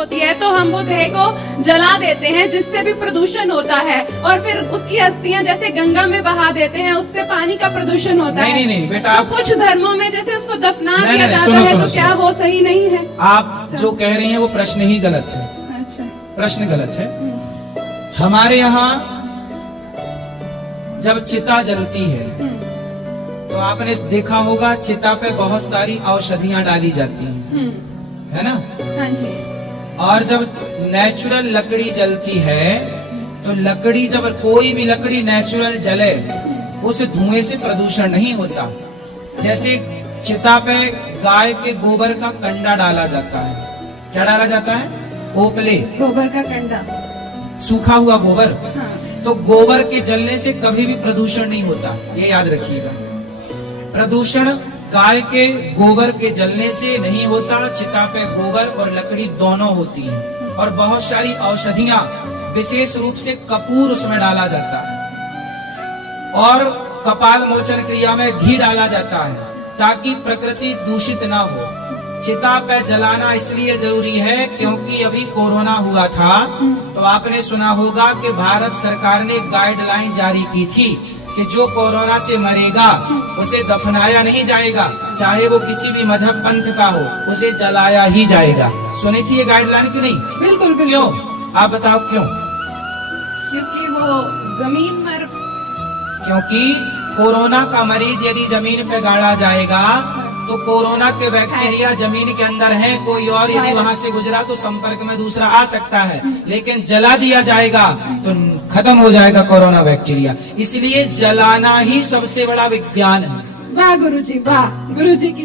होती है तो हम वो देह को जला देते हैं, जिससे भी प्रदूषण होता है, और फिर उसकी अस्थियां जैसे गंगा में बहा देते हैं, उससे पानी का प्रदूषण होता है। नहीं बेटा, तो कुछ धर्मों में जैसे उसको दफना नहीं, दिया नहीं, जाता सुनो, है, सुनो, तो क्या वो सही नहीं है? आप जो कह रही हैं वो प्रश्न ही गलत है। अच्छा, प्रश्न गलत है। हमारे यहाँ जब चिता जलती है तो आपने देखा होगा चिता पे बहुत सारी औषधियां डाली जाती हैं, है ना? हाँ जी। और जब नेचुरल लकड़ी जलती है तो लकड़ी, जब कोई भी लकड़ी नेचुरल जले उस धुएं से प्रदूषण नहीं होता। जैसे चिता पे गाय के गोबर का कंडा डाला जाता है। क्या डाला जाता है? ओपले, गोबर का कंडा, सूखा हुआ गोबर। हाँ। तो गोबर के जलने से कभी भी प्रदूषण नहीं होता, ये याद रखिएगा। प्रदूषण गाय के गोबर के जलने से नहीं होता। चिता पे गोबर और लकड़ी दोनों होती है, और बहुत सारी औषधियां, विशेष रूप से कपूर उसमें डाला जाता है, और कपाल मोचन क्रिया में घी डाला जाता है ताकि प्रकृति दूषित ना हो। चिता पे जलाना इसलिए जरूरी है क्योंकि अभी कोरोना हुआ था, तो आपने सुना होगा कि भारत सरकार ने गाइडलाइन जारी की थी कि जो कोरोना से मरेगा उसे दफनाया नहीं जाएगा, चाहे वो किसी भी मजहब पंथ का हो, उसे जलाया ही जाएगा। सुनी थी ये गाइडलाइन की नहीं? बिल्कुल बिल्कुल। क्यों? आप बताओ क्यों? क्योंकि वो जमीन पर, क्योंकि कोरोना का मरीज यदि जमीन पे गाड़ा जाएगा तो कोरोना के बैक्टीरिया जमीन के अंदर हैं, कोई और यदि वहां से गुजरा तो संपर्क में दूसरा आ सकता है, लेकिन जला दिया जाएगा तो खत्म हो जाएगा कोरोना बैक्टीरिया। इसलिए जलाना ही सबसे बड़ा विज्ञान है। वाह गुरुजी, वाह गुरुजी की